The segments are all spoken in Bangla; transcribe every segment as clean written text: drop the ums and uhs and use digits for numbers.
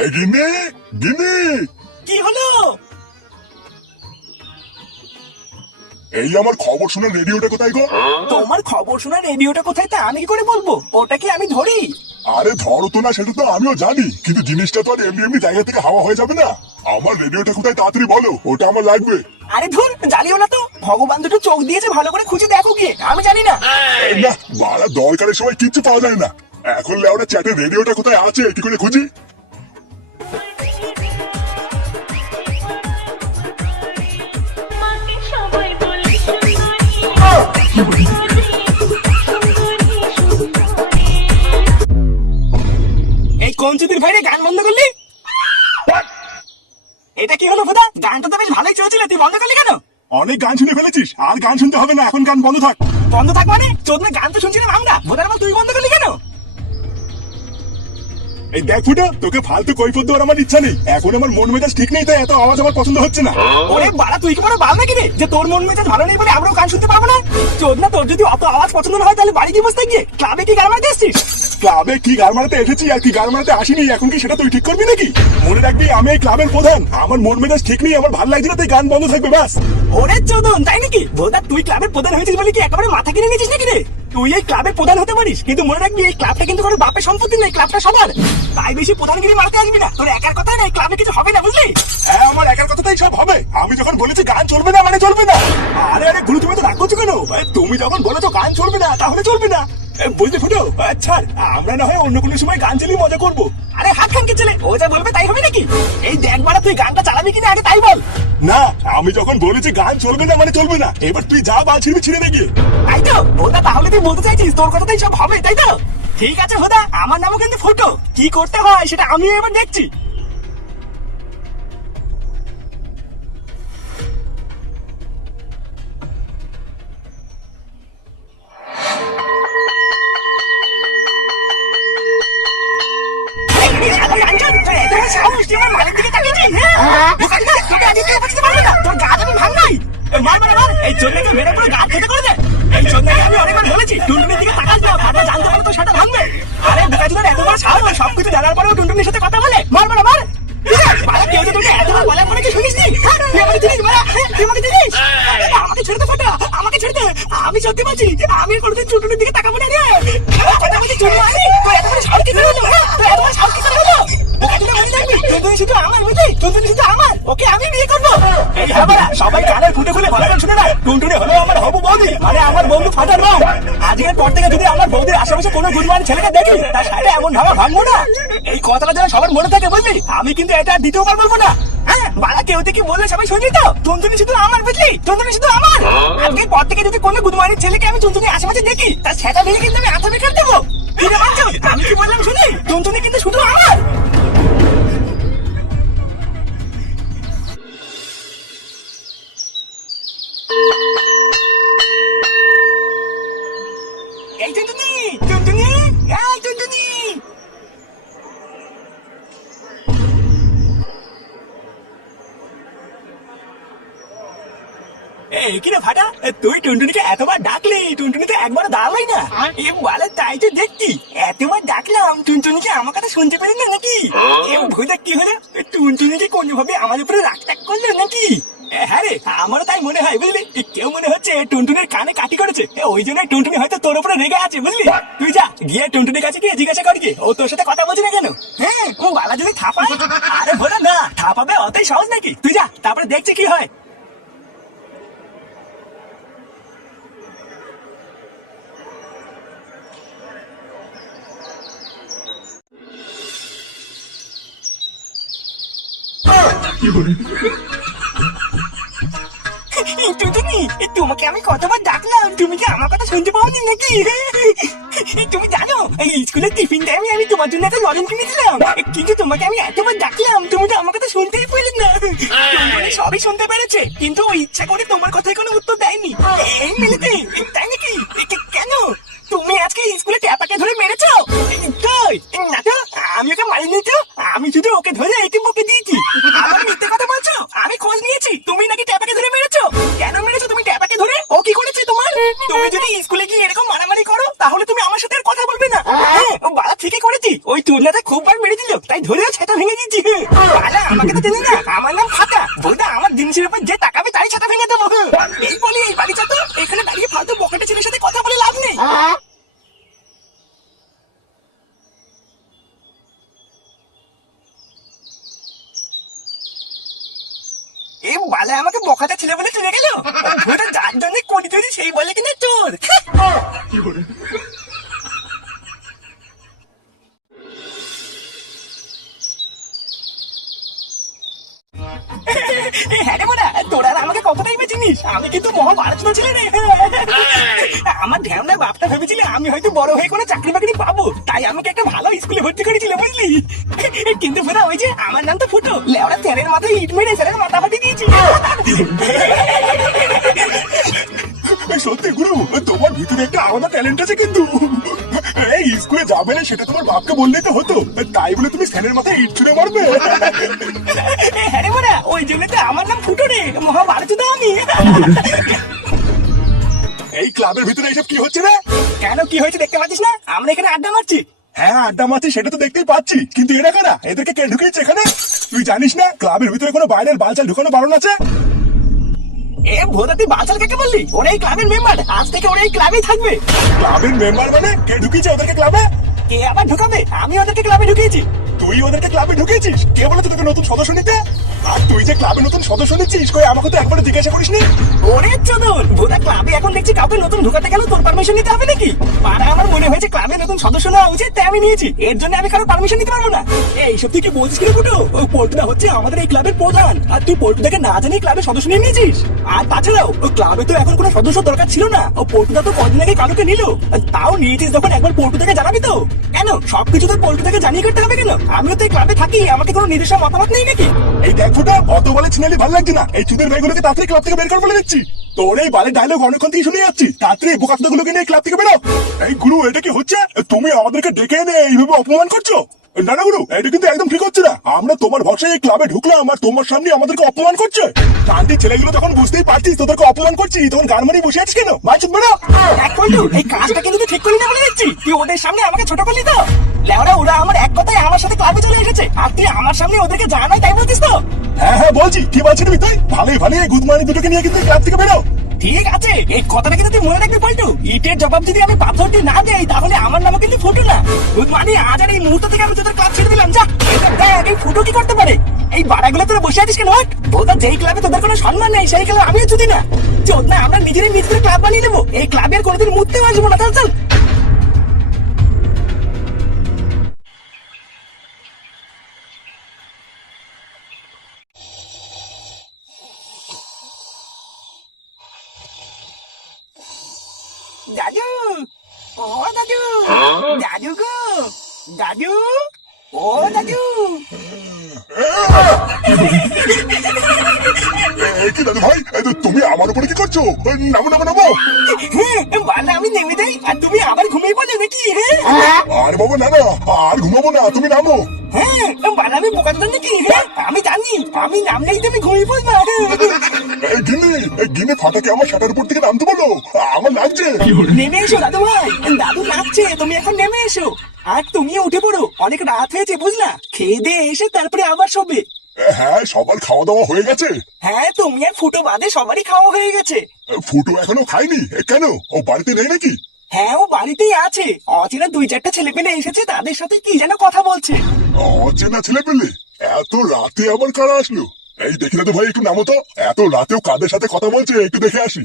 এই গিন্নি, গিন্নি, কি হলো? এই আমার খবর শোনার রেডিওটা কোথায় গো? তোমার খবর শোনার রেডিওটা কোথায় তা আমি কি করে বলবো? ওটা কি আমি ধরি? আরে ধরো তো না, সেটা তো আমিও জানি, কিন্তু জিনিসটা তো আর এমনি এমনি জায়গা থেকে হাওয়া হয়ে যাবে না। আমার রেডিওটা কোথায় তাড়াতাড়ি বলো, ওটা আমার লাগবে। আরে ধুর, জানিও না তো। ভগবান দুটো চোখ দিয়েছে, ভালো করে খুঁজে দেখো গিয়ে, আমি জানি না। এই না, বাড়া দরকারের সময় কিচ্ছু পাওয়া যায় না। এখন লেওটা চ্যাটের রেডিওটা কোথায় আছে কি করে খুঁজি? এই কঞ্চুতির ভাইরে গান বন্ধ করলি? এটা কি হলো ফুদা? গানটা তো বেশ ভালোই চলছিল, তুই বন্ধ করলি কেন? অনেক গান শুনে ফেলেছিস, আর গান শুনতে হবে না, এখন গান বন্ধ থাক। বন্ধ থাক মানে? চোদনা, গান তো শুনছিলাম আমরা। ভোদার মাল, তুই বন্ধ করলি কেন? এই দেখ ফুটো, তোকে ফালতু কৈফত দেওয়ার আমার ইচ্ছা নেই। এখন আমার মন মেজাজ ঠিক নেই, তাই এত আওয়াজ আমার পছন্দ হচ্ছে না। ওরে বাড়া, তুই কি বড় বাল নাকি রে যে তোর মন মেজাজ ভালো নেই বলে আমরাও গান শুনতে পারবো না? চোদনা, তোর যদি অত আওয়াজ পছন্দ না হয় তাহলে বাড়ি গিয়ে বসতে গিয়ে ক্লাবে কি গান মারতে এসছিস? ক্লাবে কি গান মারাতে এসেছি আর কি গান মারাতে আসিনি, এখন কি সেটা তুই ঠিক করবি নাকি? মনে রাখবি আমি এই ক্লাবের প্রধান, আমার মন মেজাজ ঠিক নেই, আমার ভালো লাগছে না, তাই গান বন্ধ থাকবে ব্যাস। ওরে চোদন, তাই নাকি? ভোদা, তুই ক্লাবের প্রধান হয়েছিস বলে কি একেবারে মাথা কিনে নিয়েছিস নাকি রে? তুই এই ক্লাবের প্রধান হতে পারিস, কিন্তু মনে রাখবি এই ক্লাবটা কিন্তু কোনো বাপের সম্পত্তি নেই, ক্লাবটা সবার। তাই বেশি প্রধানগিরি মারতে আসবি না, তোর একার কথা না, এই ক্লাবে কিছু হবে না, বুঝলি? হ্যাঁ, আমার একার কথাটাই সব হবে। আমি যখন বলেছি গান চলবে না মানে চলবে না। আরে আরে গুরু, তুমি তো রাগ করছো কেন? তুমি যখন বলেছো গান চলবে না তাহলে চলবে না। বুঝতে ফুটো, আচ্ছা আমরা না হয় অন্য কোনো সময় গান চালিয়ে মজা করবো। আরে হাত খানকে ছেলে, ও যা বলবে তাই হবে নাকি? এই দেখ বাড়া, তুই গানটা চালাবি কিনা আগে তাই বল। না, আমি যখন বলেছি গান চলবে না মানে চলবে না, এবার তুই যা বাল ছিড়বি ছিঁড়ে দেখি। তাই তো ভোদা, তাহলে তুই বলতে চাইছিস তোর কথাটাই সব হবে, তাই তো? ঠিক আছে ভোদা, আমার নামও কিন্তু ফুটো। কি করতে হয় সেটা আমিও এবার দেখছি। এই চোদনাকে মেরে পুরো গা খেতে করে দে। এই চোদনাকে আমি অনেকবার বলেছি টুনটুনির দিকে তাকাস না, ভাবনা জানতে পারো তো সেটা ভাঙবে। আরে বুকাচুদার এত বড় সাহস, সবকিছু জানার পরেও টুনটুনির সাথে কথা বলে। মার মার মার। বাবা, কেউ যে তোকে এতবার বলার পরে কি শুনিস নি? তুই আমাকে চিনিস বাবা? তুই আমাকে চিনিস? আমাকে ছেড়ে দে ফাটা, আমাকে ছেড়ে দে। আমি সত্যি বলছি, আমি কোনোদিন টুনটুনির দিকে তাকাবো না রে। কথা বলছি চুনি মারি, তোর এত বড় সাহস কি করে হলো? তোর এত বড় সাহস কি করে হলো? বুকাচুদা মনে রাখবি, টুনটুনি শুধু আমার, বুঝলি? টুনটুনি শুধু আমার, ওকে আমি বিয়ে করবো। এই হাবারা, সবাই কানের ফুটে খুলে ভালো করে শুনে না, টুনটুনি হলো আমার হবু বৌদি, মানে আমার বন্ধু ফাটার রং। আজকের পর থেকে যদি আমার বৌদির আশেপাশে কোনো গুডমানি ছেলেকে দেখি, তার সাথে এমন ভাবা ভাঙবো না। এই কথাটা যেন সবার মনে থাকে, বুঝলি? আমি কিন্তু এটা আর দ্বিতীয়বার বলবো না। হ্যাঁ বালা, কেউ থেকে বললে সবাই শুনবি তো? টুনটুনি শুধু আমার, বুঝলি? টুনটুনি শুধু আমার। আজকের পর থেকে যদি কোনো গুডমানির ছেলেকে আমি টুনটুনি আশেপাশে দেখি, তার সেটা ভেঙে কিন্তু আমি আঠা বেকার দেবো। তুই না মানছো? আমি কি বললাম শুনি? টুনটুনি কিন্তু শুধু আমার। এই টুনটুনি, টুনটুনি, এই টুনটুনি। এই কি রে ফাটা, তুই টুনটুনিকে এতবার ডাকলি, টুনটুনি তো একবার দাঁড়ালাই না। এ বলে তাই তো দেখছি, এতবার ডাকলাম টুনটুনিকে আমার কথা শুনতে পেলি না নাকি? এ ভুলে কি হলো, টুনটুনিকে কোনোভাবে আমার উপরে রাগ টাগ করলো নাকি? হ্যাঁ রে, আমারও তাই মনে হয়, বুঝলি? কেউ মনে হচ্ছে টুনটুনির কানে কাটি করেছে, ওই জন্য টুনটুনি হয়তো তোর উপরে রেগে আছে, বুঝলি? তুই যা গিয়ে টুনটুনির কাছে গিয়ে জিজ্ঞাসা কর গিয়ে ও তোর সাথে কথা বলছে না কেন। হ্যাঁ, ও বালা যদি থাপায়। আরে ভোলা না, থাপাবে অতই সহজ নাকি? তুই যা, তারপরে দেখছি কি হয়। টুনটুনি, তোমাকে আমি কতবার ডাকলাম, তুমি কি আমার কথা শুনতে পাওনি নাকি? তুমি জানো এই স্কুলের টিফিন টাইমে আমি তোমার জন্য একটা লজেন্স কিনেছিলাম, কিন্তু তোমাকে আমি এতবার ডাকলাম তুমি তো আমার কথা শুনতেই পেলে না। টুনটুনি সবই শুনতে পেরেছে, কিন্তু ও ইচ্ছা করে তোমার কথায় কোনো উত্তর দেয়নি। এই মিলিতে, তাই নাকি? কেন তুমি আজকে স্কুলে ট্যাপাকে ধরে মেরেছো? কই না তো, আমি ওকে মারিনি তো, আমি শুধু ওকে ধরে একে বকে দিয়েছি। আবার মিথ্যে কথা বলছো, আমি খোঁজ নিয়েছি তুমি নাকি ট্যাপাকে ধরে মেরেছো। কেন মেরেছো তুমি ট্যাপাকে ধরে? ও কি করেছে তোমার? তুমি যদি স্কুলে গিয়ে এরকম মারামারি করো তাহলে তুমি আমার সাথে আর কথা বলবে না। হ্যাঁ, ও বাড়া ঠিকই করেছি, ওই তুলনাটা খুব বার মেরে দিল, তাই ধরেও সেটা ভেঙে দিয়েছি। দিচ্ছি। বালা আমাকে তো চিনি না, আমার নাম ফাটা। বোধা আমার জিনিসের উপর যে তাকাবে তারই ছাতা ভেঙে দেবো। এই বলি এই বাড়ি চা তো, এখানে দাঁড়িয়ে ফালতু বকেটে ছেলের সাথে কথা বলে লাভ নেই। এই বালা আমাকে বকাটা ছেলে বলে চলে গেল। ওটা যার জন্য করি তৈরি সেই বলে কিনা চোর। হ্যাঁ রে বোনা, তোরা আর আমাকে কতটাই বা চিনিস, আমি কিন্তু মহাভারত ছিল রে। আমার ধ্যানটা বাপটা ভেবেছিল আমি হয়তো বড় হয়ে কোনো চাকরি বাকরি পাবো, তাই আমাকে একটা ভালো স্কুলে ভর্তি করেছিল বুঝলি। কিন্তু ফেরা ওই যে আমার নাম তো ফুটো, লেওড়া তেরের মাথায় ইট মেরে স্যারের মাথা ফাটি দিয়েছি। সত্যি গুরু, তোমার ভিতরে একটা আলাদা ট্যালেন্ট আছে কিন্তু। এই স্কুলে যাবে না সেটা তোমার বাপকে বললেই তো হতো, তাই বলে তুমি ফ্যানের মাথায় ইট ছুঁড়ে মারবে? হ্যাঁ রে বোনা, ওই জন্য তো আমার নাম ফুটো রে, মহাভারত তো আমি। এই ক্লাবের ভিতরে এইসব কি হচ্ছে না? কেন কি হয়েছে দেখতে পাচ্ছিস না? আমরা এখানে আড্ডা মারছি। হ্যাঁ আড্ডা মারছি সেটা তো দেখতেই পাচ্ছি, কিন্তু এরা কারা? এদেরকে কে ঢুকিয়েছে এখানে? তুই জানিস না ক্লাবের ভিতরে কোনো বাইরের বালচাল ঢুকানো বারণ আছে? এ ভোদা তুই বালচাল কাকে বললি? ওরা এই ক্লাবের মেম্বার, আজ থেকে ওরা এই ক্লাবেই থাকবে। ক্লাবের মেম্বার মানে কে ঢুকিয়েছে ওদেরকে ক্লাবে? কে আবার ঢুকাবে? আমি ওদেরকে ক্লাবে ঢুকিয়েছি। তুই ওদেরকে ক্লাবে ঢুকিয়েছিস? কে বলেছে তোকে নতুন সদস্য নিতে? আর তুই যে ক্লাবে নতুন সদস্য নিচ্ছিস, কই আমাকে তো একবারে জিজ্ঞাসা করিসনি? ওরে চোদন, ভোদা ক্লাবে এখন দেখছি কাউকে নতুন ঢুকাতে গেলে তোর পারমিশন নিতে হবে নাকি? পাড়া আমার মনে হয়েছে ক্লাবে নতুন সদস্য নেওয়া উচিত, তাই আমি নিয়েছি। এর জন্য আমি কারো পারমিশন নিতে পারবো না। এইসব তুই কি বলছিস কি ফুটো? ওই পল্টুদা হচ্ছে আমাদের এই ক্লাবের প্রধান, আর তুই পল্টুদাকে না জানিয়ে ক্লাবের সদস্য নিয়ে নিয়েছিস। আর তাছাড়াও ওই ক্লাবে তো এখন কোনো সদস্য দরকার ছিল না, ও পল্টুদা তো কদিন আগে কালুকে নিল। তাও নিয়েছিস যখন একবার পল্টুদাকে জানাবি তো। কেন সবকিছু তো পল্টুদাকে জানিয়ে করতে হবে কেন? আমিও তো এই ক্লাবে থাকি, আমাকে কোনো নিজস্ব মতামত নেই নাকি? এই দেখ ফুটা, অত বলে ছিনালি ভালো লাগছে না। এই চুদের ভাইগুলোকে তাড়াতাড়ি ক্লাব থেকে বের করে বলে দিচ্ছি। তোর এই বালের ডায়লগ অনেকক্ষণ থেকে শুনে যাচ্ছি, তাড়াতাড়ি বোকাচোদাগুলোকে নিয়ে ক্লাব থেকে বেরো। এই গুরু, এটা কি হচ্ছে? তুমি আমাদেরকে ডেকে এনে এইভাবে অপমান করছো? না না গুরু, এটা কিন্তু একদম ঠিক হচ্ছে না। আমরা তোমার ভরসায় এই ক্লাবে ঢুকলাম আর তোমার সামনে আমাদেরকে অপমান করছে। শান্তির ছেলেগুলো তখন বুঝতেই পারছিস তোদেরকে অপমান করছি, তখন গান মারি বসে আছিস কেন? মাছ বেরো। এক পল্টু, এই কাজটা কিন্তু তুই ঠিক করলি না বলে দিচ্ছি। তুই ওদের সামনে আমাকে ছোট করলি তো। লেওরা ওরা আমার এক কথায় আমার সাথে ক্লাবে চলে এসেছে, আর তুই আমার সামনে ওদেরকে জানাই তাই বলছিস তো? হ্যাঁ হ্যাঁ বলছি, কি বলছিস তুই? তাই ভালোই ভালোই এই গুদমানি দুটোকে নিয়ে কিন্তু ক্লাব থেকে বেরো। ঠিক আছে, এই কথাটা কিন্তু তুই মনে রাখবি পল্টু। ইটের জবাব যদি আমি পাথর দিয়ে না দেই তাহলে আমার নামও কিন্তু ফুটো না। মানে আজ আর এই মুহূর্ত থেকে আমি তোদের ক্লাব ছেড়ে দিলাম। যা, এটা দেখ এই ফুটো কি করতে পারে। এই বাড়াগুলো তোরা বসে আছিস কেন? তোদের যেই ক্লাবে তোদের কোনো সম্মান নেই সেই ক্লাবে আমিও ছুটি না। চোদ না, আমরা নিজেরাই নিজেদের ক্লাব বানিয়ে নেবো। এই ক্লাবের কোনোদিন মুততেও আসবো না। চল চল। দাদু, ও দাদু, দাদু গো, দাদু, ও দাদু। কি দাদু ভাই, তুমি আমার উপরে কি করছো? নামো নামো নামো। বালা আমি নেমে যাই আর তুমি আবার ঘুমিয়ে পড়লে নাকি? আরে বাবা না না, আর ঘুমাবো না, তুমি নামো। হ্যাঁ বালা আমি বোকা তো নাকি? আমি জানি আমি নামলেই তুমি ঘুমিয়ে পড়বা। গিনে ফাটাকে আমার শাটার উপর থেকে নামতে বলো, আমার লাগছে। নেমে এসো দাদু ভাই, দাদু নাচছে, তুমি এখন নেমে এসো। আর তুমিও উঠে পড়ো, অনেক রাত হয়েছে বুঝলা। খেয়ে দিয়ে এসে তারপরে আবার শোবে। হ্যাঁ সবার খাওয়া দাওয়া হয়ে গেছে। হ্যাঁ তুমি আর ফুটো বাদে সবারই খাওয়া হয়ে গেছে। ফুটো এখনো খায়নি কেন? ও বাড়িতে নেই নাকি? হ্যাঁ ও বাড়িতেই আছে। অচেনা দুই চারটা ছেলে পেলে এসেছে, তাদের সাথে কি যেন কথা বলছে। অচেনা ছেলে পেলে? এত রাতে আবার কারা আসলো? এই দেখি না তো ভাই, একটু নামো তো। এত রাতেও কাদের সাথে কথা বলছে একটু দেখে আসি।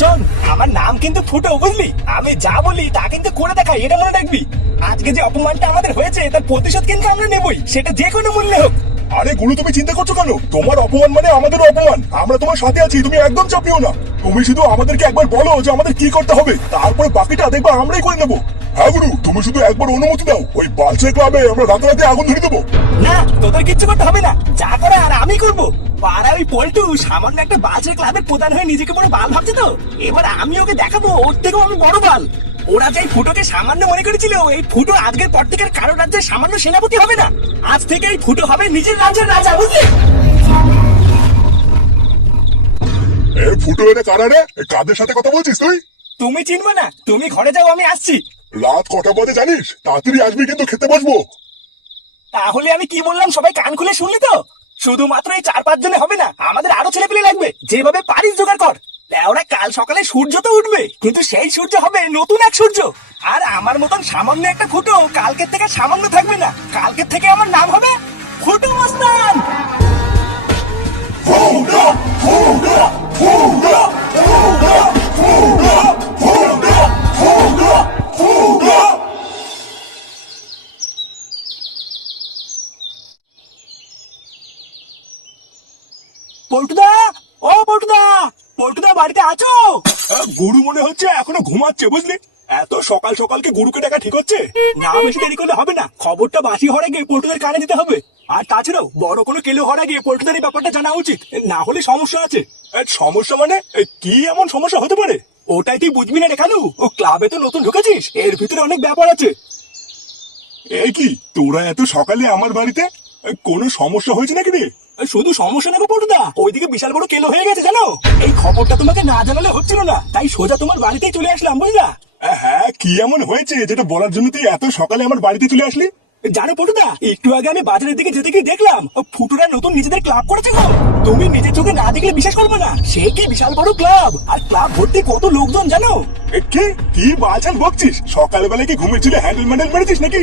শোন, আমার নাম কিন্তু ফুটো বুঝলি। আমি যা বলি তা কিন্তু করে দেখাই, এটা মনে রাখবি। আজকে যে অপমানটা আমাদের হয়েছে তার প্রতিশোধ কিন্তু আমরা নেবই, সেটা যে কোনো মূল্যে হোক। আরে গুরু, তুমি চিন্তা করছো কেন? তোমার অপমান মানে আমাদেরও অপমান। আমরা তোমার সাথে আছি, তুমি একদম চাপিও না। তুমি শুধু আমাদেরকে একবার বলো যে আমাদের কি করতে হবে, তারপরে বাকিটা দেখবা আমরাই করে নেবো। হ্যাঁ গুরু, তুমি শুধু একবার অনুমতি দাও, ওই বালচে ক্লাবে আমরা রাতে রাতে আগুন ধরে দেবো। না, তোদের কিচ্ছু করতে হবে না, যা করে আর আমি করবো। পাড়া ওই পল্টু সামান্য একটা বালচের ক্লাবের প্রধান হয়ে নিজেকে বড় বাল ভাবছে তো। এবার আমি ওকে দেখাবো ওর থেকেও আমি বড় বাল। ওরা যে ফুটোকে সামান্য মনে করেছিল, এই ফুটো আজকের পর থেকে কারো রাজ্যের সামান্য সেনাপতি হবে না। আজ থেকে এই ফুটো হবে নিজের রাজ্যের রাজা, বুঝলি? ফুটো এটা কারা রে? কাদের সাথে কথা বলছিস তুই? তুমি চিনবে না, তুমি ঘরে যাও, আমি আসছি। রাত কটা বাজে জানিস? তাড়াতাড়ি আসবি কিন্তু খেতে বসবো। তাহলে আমি কি বললাম সবাই কান খুলে শুনলি তো? শুধুমাত্র এই 4-5 জনে হবে না, আমাদের আরো ছেলে পেলে লাগবে। যেভাবে পারিস জোগাড় কর। ওরা কাল সকালে সূর্য তো উঠবে, কিন্তু সেই সূর্য হবে নতুন এক সূর্য। আর আমার মতন সামান্য একটা ফুটো কালকের থেকে সামান্য থাকবে না, কালকের থেকে আমার নাম হবে ফুটো মস্তান। পল্টুদা, ও পল্টুদা, পল্টুদা বাড়িতে আছো? গুরু মনে হচ্ছে এখনো ঘুমাচ্ছে বুঝলি। এত সকাল সকালকে গুরুকে ডাকা ঠিক হচ্ছে? না বেশি দেরি করলে হবে না, খবরটা বাসি হওয়ার আগে পল্টুদের কানে দিতে হবে। আর তাছাড়াও বড় কোনো কেলো হওয়ার আগে পল্টুদের এই ব্যাপারটা জানা উচিত, না হলে সমস্যা আছে। সমস্যা মানে কি এমন সমস্যা হতে পারে? ওটাই তুই বুঝবি না রে কালু, ও ক্লাবে তো নতুন ঢুকেছিস, এর ভিতরে অনেক ব্যাপার আছে। এই কি তোরা এত সকালে আমার বাড়িতে? কোনো সমস্যা হয়েছে নাকি রে? শুধু সমস্যা নেবো পল্টুদা, ওইদিকে বিশাল বড় কেলো হয়ে গেছে জানো। এই খবরটা তোমাকে না জানালে হচ্ছিল না, তাই সোজা তোমার বাড়িতেই চলে আসলাম বুঝলা। হ্যাঁ, কি এমন হয়েছে যেটা বলার জন্য তুই এত সকালে আমার বাড়িতে চলে আসলি? জানো পল্টুদা, একটু আগে আমি বাজারের দিকে যেতে গিয়ে দেখলাম ফুটুরা নতুন নিজেদের ক্লাব করেছে গো। তুমি নিজের চোখে না দেখলে বিশ্বাস করবে না, সে কি বিশাল বড় ক্লাব, আর ক্লাব ভর্তি কত লোকজন জানো। কি কি বাচাল বকছিস? সকালবেলা কি ঘুমের ছিল হ্যান্ডেল ম্যান্ডেল মেরেছিস নাকি?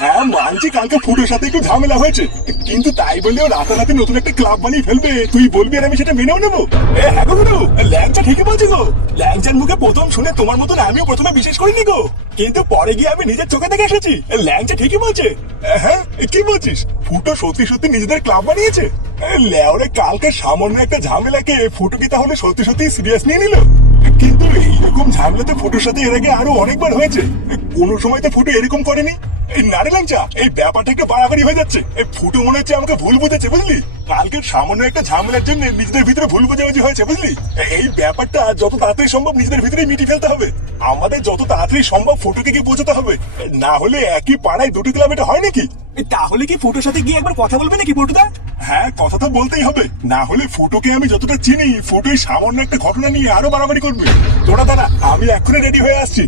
হ্যাঁ মানছি কালকে ফুটোর সাথে একটু ঝামেলা হয়েছে, কিন্তু তাই বললেও রাতারাতি নতুন একটা ক্লাব বানিয়ে ফেলবে তুই বলবি আর আমি সেটা মেনেও নেবো? হ্যাঁ গো গুরু, ল্যাংচা ঠিকই বলছি গো। ল্যাংচার মুখে প্রথম শুনে তোমার মতন আমিও প্রথমে বিশ্বাস করিনি গো, কিন্তু পরে গিয়ে আমি নিজের চোখে দেখে এসেছি ল্যাংচা ঠিকই বলছে। হ্যাঁ কি বলছিস? ফুটো সত্যি সত্যি নিজেদের ক্লাব বানিয়েছে? লেওরে কালকে সামান্য একটা ঝামেলাকে ফুটো কি তাহলে সত্যি সত্যি সিরিয়াস নিয়ে নিল? কিন্তু এইরকম ঝামেলা তো ফুটোর সাথে এর আগে আরো অনেকবার হয়েছে, কোনো সময় তো ফুটো এরকম করেনি। এই নারে ল্যাংচা, এই ব্যাপারটা একটু বাড়াবাড়ি হয়ে যাচ্ছে। এই ফুটো মনে হচ্ছে আমাকে ভুল বুঝেছে বুঝলি। কালকে সামান্য একটা ঝামেলার জন্য নিজেদের ভিতরে ভুল বোঝাবুঝি হয়েছে বুঝলি। এই ব্যাপারটা যত তাড়াতাড়ি সম্ভব নিজেদের ভিতরে মিটিয়ে ফেলতে হবে। আমাদের যত তাড়াতাড়ি সম্ভব ফুটোকে গিয়ে বোঝাতে হবে, না হলে একই পাড়ায় দুটি ক্লাব এটা হয় নাকি? তাহলে কি ফুটোর সাথে গিয়ে একবার কথা বলবে নাকি পল্টুদা? হ্যাঁ কথা তো বলতেই হবে, না হলে ফুটোকে আমি যতটা চিনি ফুটোই সামান্য একটা ঘটনা নিয়ে আরো বাড়াবাড়ি করবে। তোরা দাঁড়া, আমি এক্ষুনি রেডি হয়ে আসছি।